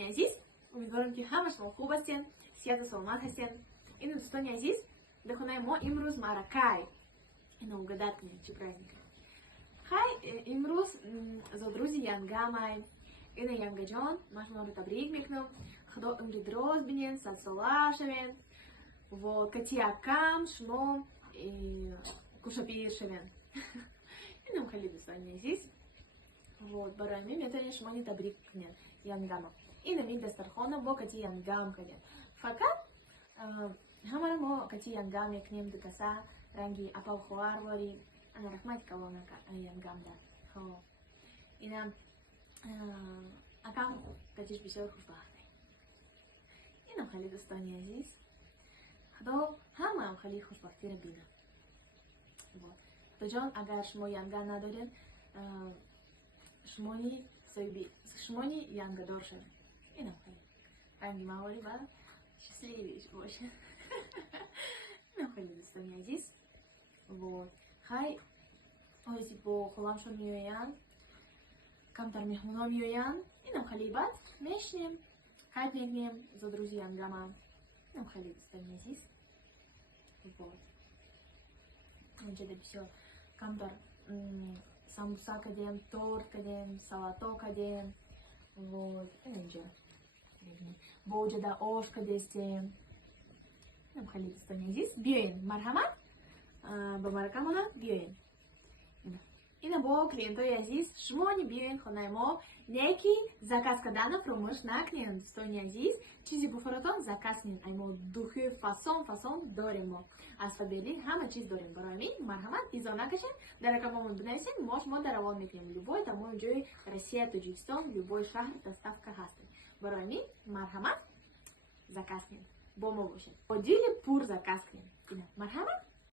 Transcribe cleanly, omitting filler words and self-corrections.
دوستانی عزیز، امیدوارم که همه شما خوب هستین، صحت و سلامت هستین. این دوستانی عزیز، در خانه ما امروز معرکه اینو угадать چی праздник. Хай امروز زاد روز янgamай. این янга جان ما شما رو تبریک میکنم. خدا عمر دراز بینین، صد ساله شوین و کتیا کم شما кушапир шевен. اینم خیلی دوستانی عزیز. Вот, برای من میتونید شما نی تبریک کنید янгама. اینم این دسترخوانه با کتی янгам کنید. فقط همه ما کتی янгам میکنیم دو کسا رنگی اپا و خوار واری. انا رحمت کلانه янгам دار. خب اینم اکام کتیش بسیار خوشبخته. اینم خیلی دوستانی عزیز. خدا همه هم خیلی خوشبختی رو بینه. تو جان اگر شما янга ندارین شمانی янга دار شد. اینم خیلی رنگی مواری با شسلیش باشه. اینم خیلی دوستانی عزیز. خیلی آیزی با خلامشون میوین کمتر مهمونا میوین. اینم خیلی بد میشنیم کات میکنیم زود روزی янгама. اینم خیلی دوستانی عزیز. اینجا بسیار کمتر самуса кадем, торт кадем, салато кадем, вот, اینجا боджада ош кадестیم. нам خیلی دوستانی عزیز بیاین مرحمت با مرکه ما بیاین. اینا با клиентای عزیز شما بیاین خانه ما نیکی заказ کردن فراموش نکنین دوستانی عزیز. چیزی بخورتان заказ کنین. ما دухи فاсон داریم. ما از فبرلین همه چیز داریم. برای من مرحمت ایزا نکشین. در رقممون بنویسین. ما در روان میکنیم. любой تمام جای روسیه таджикистан любой شهر доставка هستیم. برای من مرحمت заказ کنین. با ما باشین. با دیل پور заказ کنین. اینا مرحمت